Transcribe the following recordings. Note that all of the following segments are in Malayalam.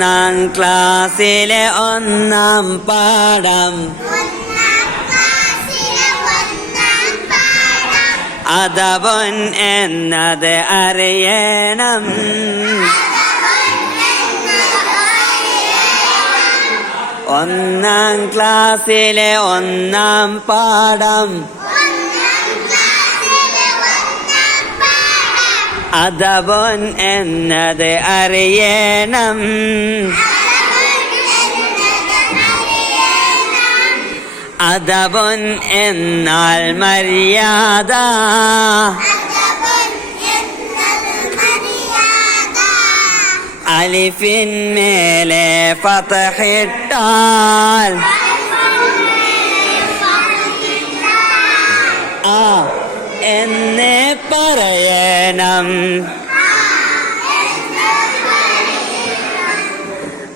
ഒന്നാം ക്ലാസ്സിലെ ഒന്നാം പാഠം അദബുൻ എന്നത് അറിയണം. ഒന്നാം ക്ലാസ്സിലെ ഒന്നാം പാഠം അദബുൻ എന്നത് അറിയണം. അദബുൻ എന്നാൽ മര്യാദ. അലിഫിന്മേലെ ഫത്ഹിട്ടാൽ ആ എന്ന് പറയണം.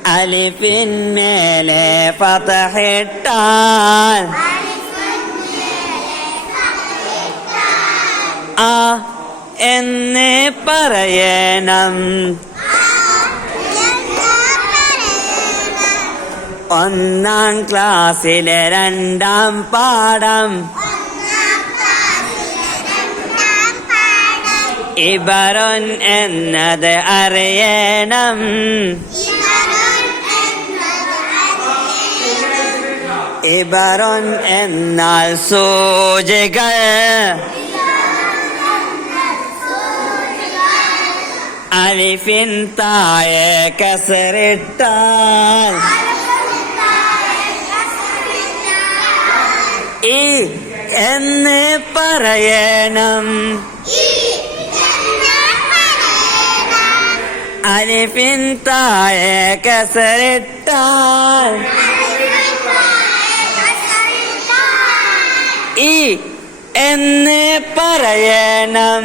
അലിഫിന്മേലെ ഫത്ഹിട്ടാൽ ആ എന്ന് പറയണം. ഒന്നാം ക്ലാസ്സിലെ രണ്ടാം പാഠം ഇബറുൻ എന്നത് അറിയണം. ഇബറുൻ എന്നാൽ സൂചികൾ. അലിഫിൻ താഴെ കസറിട്ടാൽ ഈ എന്ന് പറയണം. അലിഫിൻ താഴെ കസറിട്ടാൽ ഈ എന്ന് പറയണം.